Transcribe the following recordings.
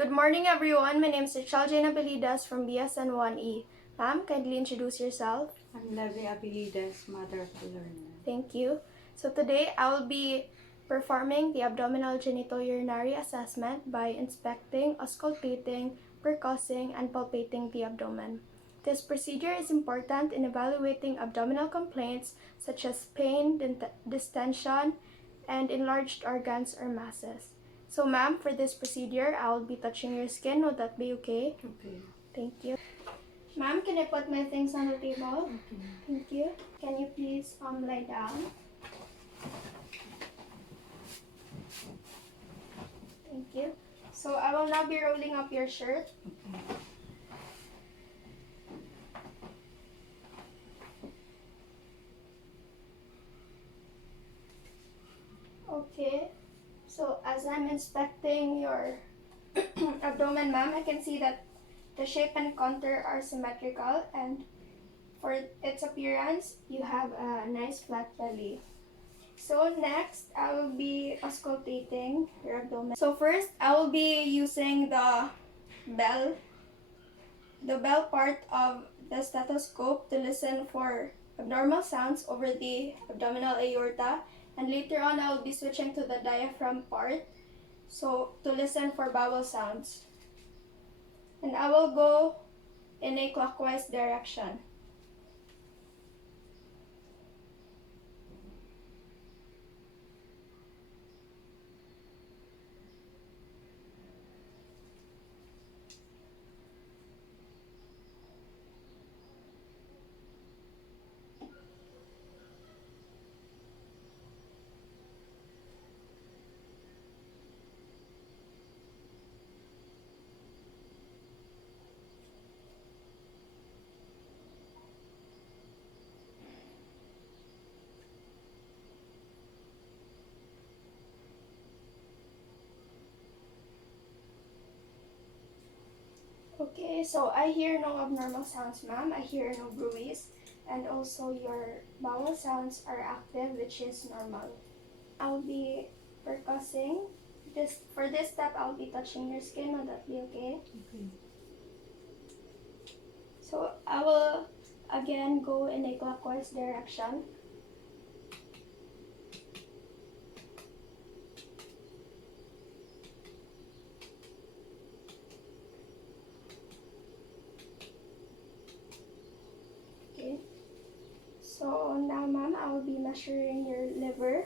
Good morning, everyone. My name is Chaljaina Belidas from BSN 1E. Ma'am, kindly introduce yourself. I'm Levy Abilides, mother of the learner. Thank you. So today, I will be performing the abdominal genitourinary assessment by inspecting, auscultating, percussing, and palpating the abdomen. This procedure is important in evaluating abdominal complaints such as pain, distension, and enlarged organs or masses. So ma'am, for this procedure, I will be touching your skin. Would that be okay? Okay. Thank you. Ma'am, can I put my things on the table? Okay. Thank you. Can you please lie down? Thank you. So I will now be rolling up your shirt. Okay. Okay. So as I'm inspecting your abdomen, ma'am, I can see that the shape and contour are symmetrical, and for its appearance, you have a nice flat belly. So next, I will be auscultating your abdomen. So first, I will be using the bell part of the stethoscope to listen for abnormal sounds over the abdominal aorta, and later on I will be switching to the diaphragm part so to listen for bowel sounds. And I will go in a clockwise direction. Okay, so I hear no abnormal sounds, ma'am. I hear no bruise, and also your bowel sounds are active, which is normal. I'll be percussing. For this step, I'll be touching your skin. Will that be okay? Okay. So I will again go in a clockwise direction. Okay. So now, ma'am, I will be measuring your liver.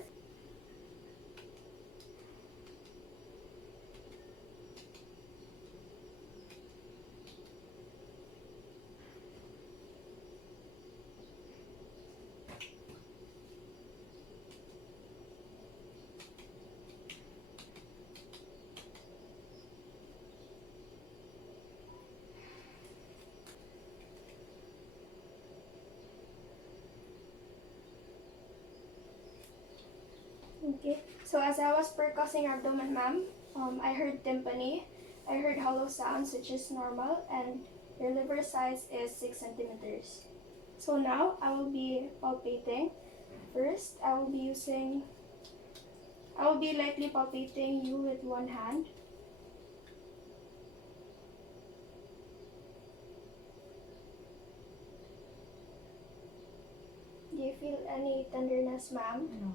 Okay. So as I was percussing your abdomen, ma'am, I heard tympany. I heard hollow sounds, which is normal, and your liver size is 6 centimeters. So now I will be palpating. First, I will be lightly palpating you with one hand. Do you feel any tenderness, ma'am? No.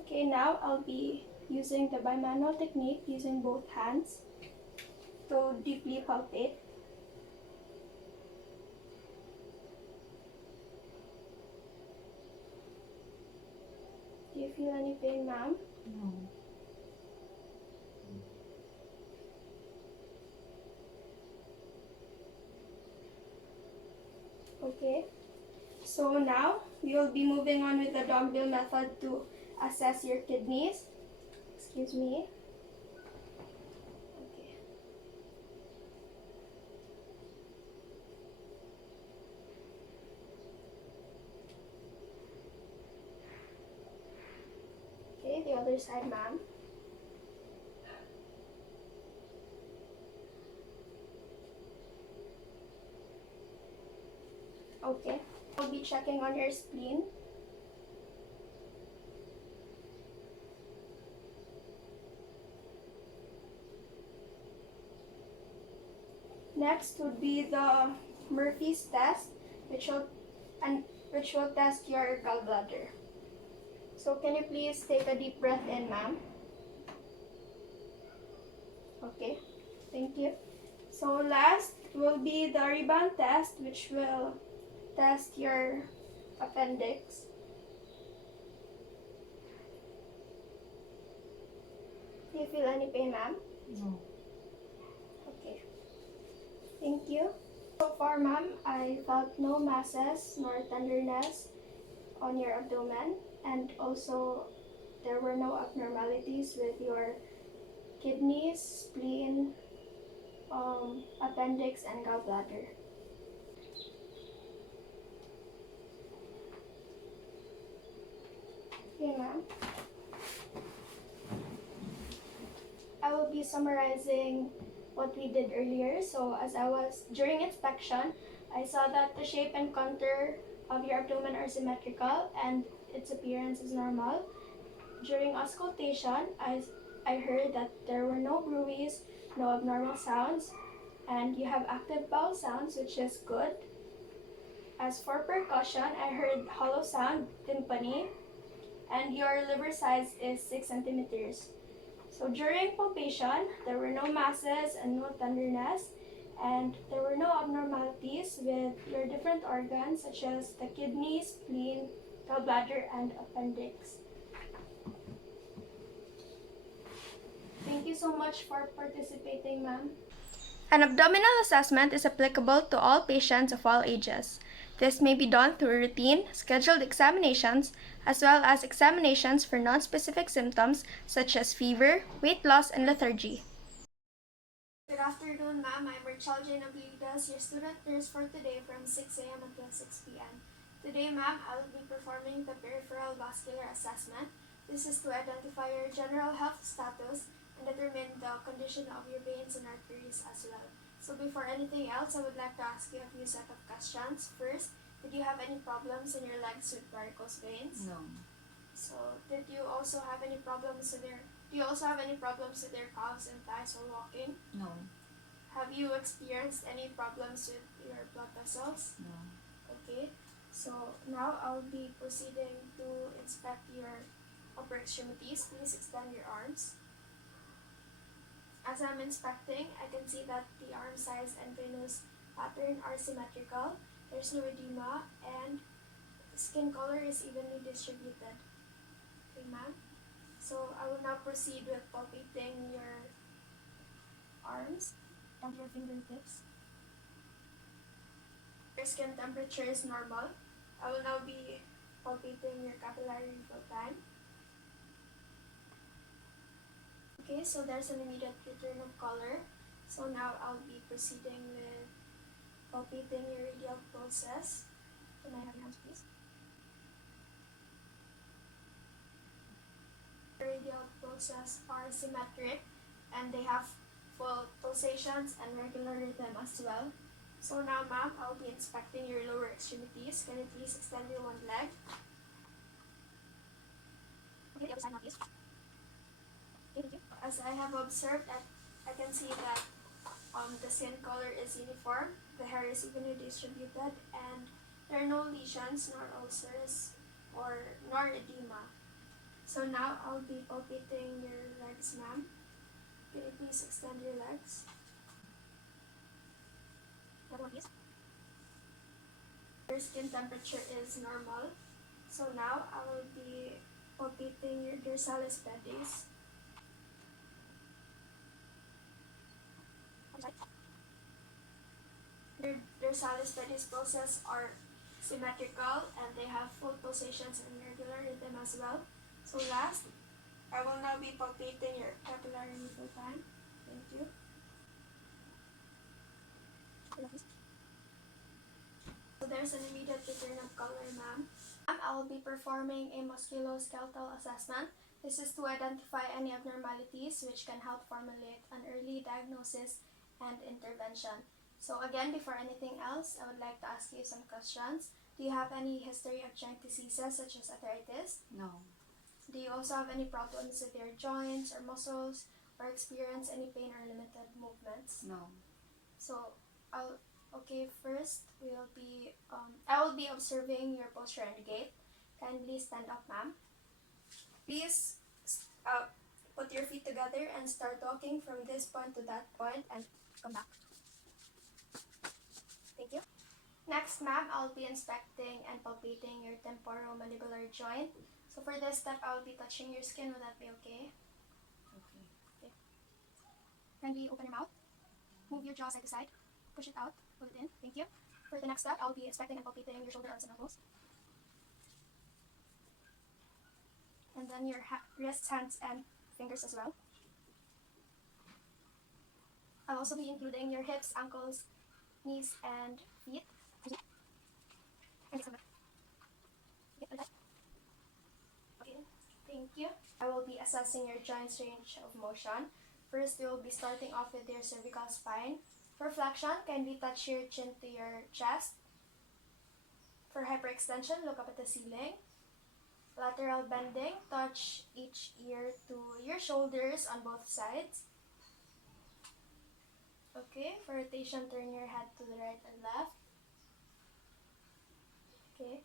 Okay, now I'll be using the bimanual technique using both hands to deeply palpate. Do you feel any pain, ma'am? No. Okay. So now we will be moving on with the dogbill method to assess your kidneys. Excuse me. Okay. Okay, the other side, ma'am. Okay. I'll be checking on your spleen. Next would be the Murphy's test, which will test your gallbladder. So can you please take a deep breath in, ma'am? Okay, thank you. So last will be the rebound test, which will test your appendix. Do you feel any pain, ma'am? No. Okay, thank you. So far, ma'am, I felt no masses nor tenderness on your abdomen, and also there were no abnormalities with your kidneys, spleen, appendix, and gallbladder. Okay, ma'am. I will be summarizing what we did earlier. So during inspection, I saw that the shape and contour of your abdomen are symmetrical and its appearance is normal. During auscultation, I heard that there were no bruits, no abnormal sounds, and you have active bowel sounds, which is good. As for percussion, I heard hollow sound, tympani, and your liver size is 6 centimeters. So during palpation, there were no masses and no tenderness, and there were no abnormalities with your different organs such as the kidney, spleen, gallbladder, and appendix. Thank you so much for participating, ma'am. An abdominal assessment is applicable to all patients of all ages. This may be done through routine, scheduled examinations, as well as examinations for non-specific symptoms such as fever, weight loss, and lethargy. Good afternoon, ma'am. I'm Rachel Jane Oblidas, your student nurse for today from 6 a.m. until 6 p.m. Today, ma'am, I will be performing the peripheral vascular assessment. This is to identify your general health status and determine the condition of your veins and arteries as well. So before anything else, I would like to ask you a few set of questions. First, did you have any problems in your legs with varicose veins? No. So do you also have any problems with your calves and thighs while walking? No. Have you experienced any problems with your blood vessels? No. Okay. So now I'll be proceeding to inspect your upper extremities. Please extend your arms. As I'm inspecting, I can see that the arm size and venous pattern are symmetrical. There's no edema and skin color is evenly distributed. Okay, ma'am. So I will now proceed with palpating your arms and your fingertips. Your skin temperature is normal. I will now be palpating your capillary refill time. Okay, so there's an immediate return of color. So now I'll be proceeding with palpating your radial process. Can I have your hands, please? The radial process are symmetric and they have full pulsations and regular rhythm as well. So now, ma'am, I'll be inspecting your lower extremities. Can you please extend your one leg? Okay, the other side now, please. Okay, thank you. As I have observed, I can see that the skin color is uniform, the hair is evenly distributed, and there are no lesions, nor ulcers, nor edema. So now I'll be palpating your legs, ma'am. Can you please extend your legs? Another one, please. Your skin temperature is normal. So now I will be palpating your dorsalis pedis. Your dorsalis pedis pulses are symmetrical and they have full pulsations and regular rhythm as well. So last, I will now be palpating your capillary refill time. Thank you. So there's an immediate return of color, ma'am. I will be performing a musculoskeletal assessment. This is to identify any abnormalities which can help formulate an early diagnosis and intervention. So again, before anything else, I would like to ask you some questions. Do you have any history of joint diseases such as arthritis? No. Do you also have any problems with your joints or muscles or experience any pain or limited movements? No. So First I will be observing your posture and gait. Kindly stand up, ma'am. Please put your feet together and start walking from this point to that point and come back. Thank you. Next, ma'am, I'll be inspecting and palpating your temporomandibular joint. So for this step, I'll be touching your skin. Will that be okay? Okay. Kindly open your mouth. Move your jaw side to side. Push it out. Pull it in. Thank you. For the next step, I'll be inspecting and palpating your shoulder, arms, and elbows. And then your wrists, hands, and fingers as well. I'll also be including your hips, ankles, knees, and feet. Okay, thank you. I will be assessing your joints range of motion. First, we will be starting off with your cervical spine. For flexion, kindly touch your chin to your chest. For hyperextension, look up at the ceiling. Lateral bending, touch each ear to your shoulders on both sides. Okay, for rotation, turn your head to the right and left. Okay.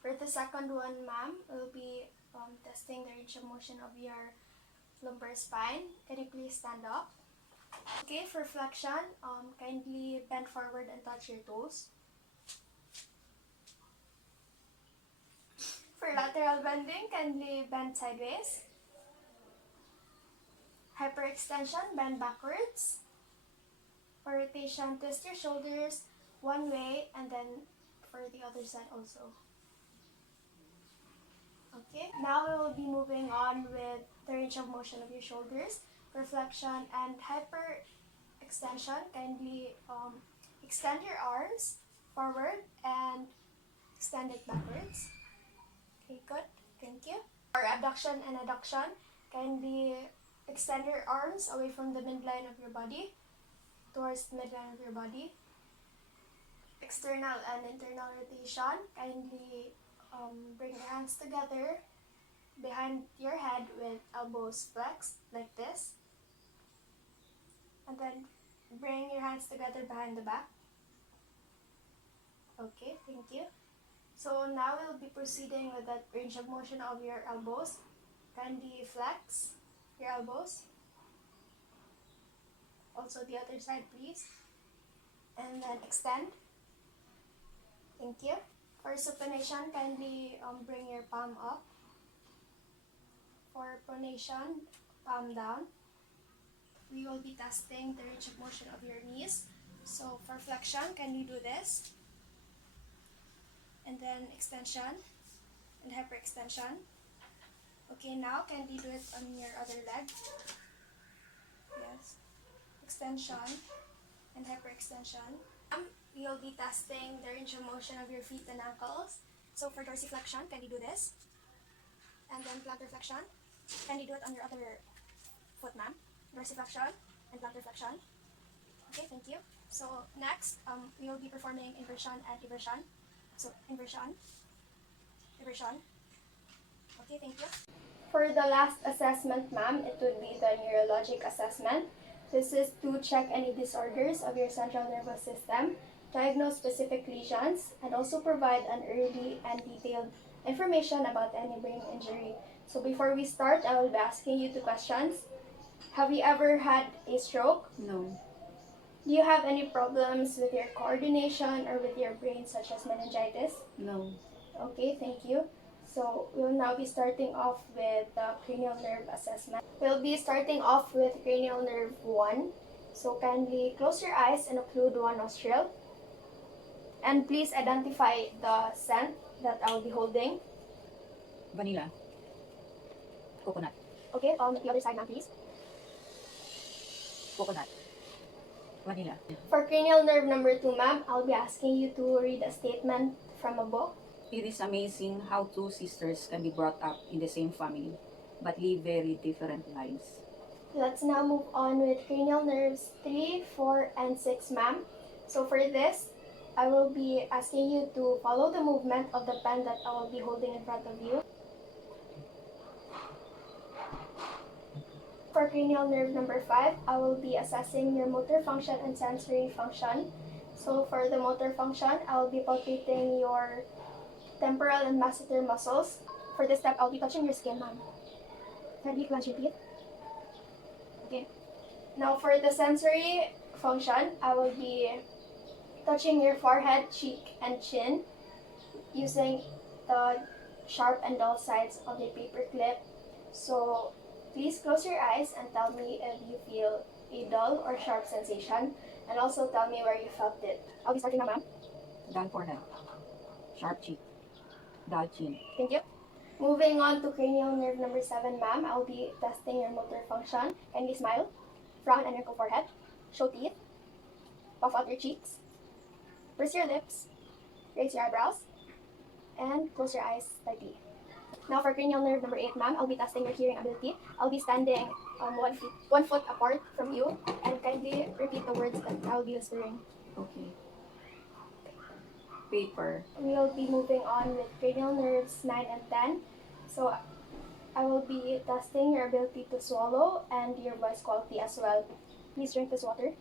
For the second one, ma'am, we'll be testing the range of motion of your lumbar spine. Can you please stand up? Okay, for flexion, kindly bend forward and touch your toes. For lateral bending, kindly bend sideways. Hyperextension, bend backwards. For rotation, twist your shoulders one way and then for the other side also. Okay, now we will be moving on with the range of motion of your shoulders. For flexion and hyperextension, kindly extend your arms forward and extend it backwards. Okay, good. Thank you. For abduction and adduction, kindly extend your arms away from the midline of your body towards the midline of your body. External and internal rotation, kindly bring your hands together behind your head with elbows flexed like this. And then bring your hands together behind the back. Okay, thank you. So now we'll be proceeding with that range of motion of your elbows. Kindly flex your elbows. Also the other side, please. And then extend. Thank you. For supination, kindly bring your palm up. For pronation, palm down. We will be testing the range of motion of your knees. So for flexion, can you do this? And then extension and hyperextension. Okay, now can you do it on your other leg? Yes. Extension and hyperextension. We will be testing the range of motion of your feet and ankles. So for dorsiflexion, can you do this? And then plantar flexion. Can you do it on your other foot, ma'am? Dorsiflexion and plantar flexion. Okay, thank you. So next, we will be performing inversion and eversion. So inversion, eversion. Okay, thank you. For the last assessment, ma'am, it would be the neurologic assessment. This is to check any disorders of your central nervous system, diagnose specific lesions, and also provide an early and detailed information about any brain injury. So before we start, I will be asking you 2 questions. Have you ever had a stroke? No. Do you have any problems with your coordination or with your brain, such as meningitis? No. Okay, thank you. So we'll now be starting off with the cranial nerve assessment. We'll be starting off with cranial nerve 1. So kindly close your eyes and occlude one nostril. And please identify the scent that I'll be holding. Vanilla. Coconut. Okay, the other side now, please. Coconut. Vanilla. For cranial nerve number 2, ma'am, I'll be asking you to read a statement from a book. It is amazing how 2 sisters can be brought up in the same family, but live very different lives. Let's now move on with cranial nerves 3, 4, and 6, ma'am. So for this, I will be asking you to follow the movement of the pen that I will be holding in front of you. For for cranial nerve number 5, I will be assessing your motor function and sensory function. So for the motor function, I will be palpating your temporal and masseter muscles. For this step, I'll be touching your skin, ma'am. Can you clench your teeth? Okay. Now for the sensory function, I will be touching your forehead, cheek, and chin using the sharp and dull sides of the paper clip. So please close your eyes and tell me if you feel a dull or sharp sensation, and also tell me where you felt it. I'll be starting now, ma'am. Dull forehead, sharp cheek, dull chin. Thank you. Moving on to cranial nerve number 7, ma'am, I'll be testing your motor function. Kindly smile, frown and wrinkle forehead, show teeth, puff out your cheeks, purse your lips, raise your eyebrows, and close your eyes tightly. Now for cranial nerve number 8, ma'am, I'll be testing your hearing ability. I'll be standing 1 foot apart from you, and kindly repeat the words that I'll be whispering. Okay. Paper, We'll be moving on with cranial nerves 9 and 10. So I will be testing your ability to swallow and your voice quality as well. Please drink this water.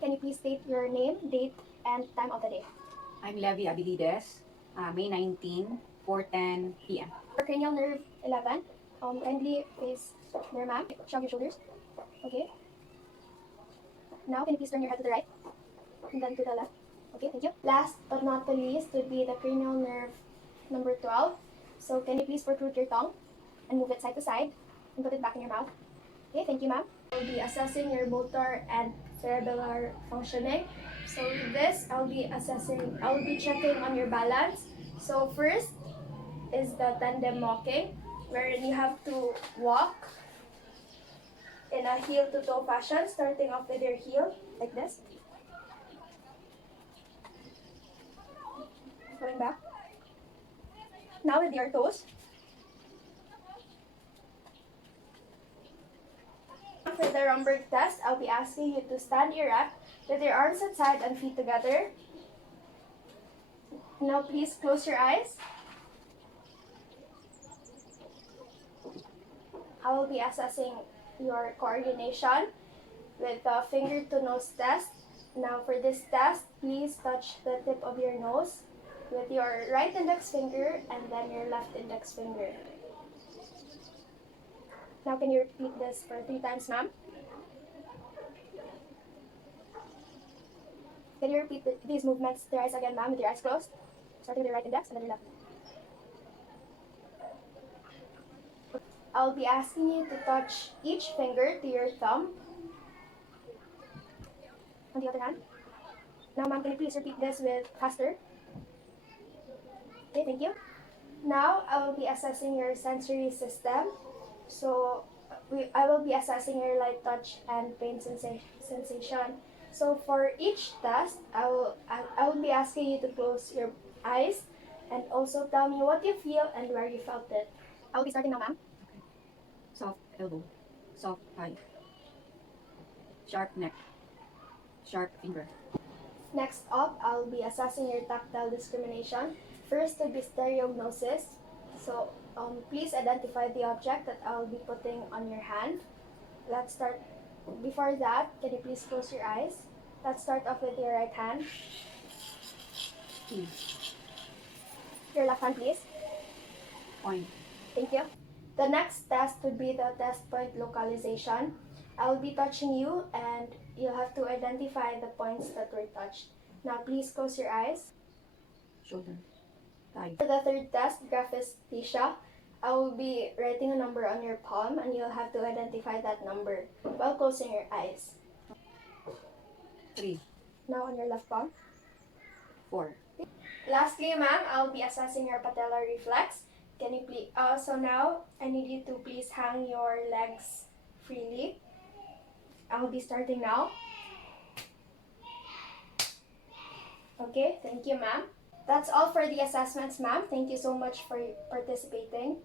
Can you please state your name, date, and time of the day? I'm Levi Abilides, May 19, 4:10 p.m. For cranial nerve 11, kindly face there, ma'am. Shrug your shoulders. Okay. Now, can you please turn your head to the right? And then to the left. Okay, thank you. Last but not the least would be the cranial nerve number 12. So can you please protrude your tongue and move it side to side and put it back in your mouth? Okay, thank you, ma'am. I'll be assessing your motor and cerebellar functioning. So with this, I'll be checking on your balance. So first is the tandem walking, wherein you have to walk in a heel to toe fashion, starting off with your heel like this. Going back. Now with your toes. For the Romberg test, I'll be asking you to stand erect with your arms at side and feet together. Now please close your eyes. I will be assessing your coordination with the finger to nose test. Now for this test, please touch the tip of your nose with your right index finger and then your left index finger. Now can you repeat this for 3 times, ma'am? Can you repeat these movements thrice again, ma'am, with your eyes closed? Starting with your right index and then your left. I'll be asking you to touch each finger to your thumb. On the other hand. Now, ma'am, can you please repeat this with faster? Okay, thank you. Now, I will be assessing your sensory system. So, I will be assessing your light touch and pain sensation. So, for each test, I will be asking you to close your eyes and also tell me what you feel and where you felt it. I will be starting now, ma'am. Soft elbow, soft thigh, sharp neck, sharp finger. Next up, I'll be assessing your tactile discrimination. First will be stereognosis. So, please identify the object that I'll be putting on your hand. Let's start. Before that, can you please close your eyes? Let's start off with your right hand. Your left hand, please. Point. Thank you. The next test would be the test point localization. I'll be touching you and you'll have to identify the points that were touched. Now please close your eyes. Shoulder, thigh. For the third test, graphesthesia, I will be writing a number on your palm and you'll have to identify that number while closing your eyes. 3, Now on your left palm. 4. Lastly, ma'am, I'll be assessing your patellar reflex. Can you please, so now, I need you to please hang your legs freely. I'll be starting now. Okay, thank you, ma'am. That's all for the assessments, ma'am. Thank you so much for participating.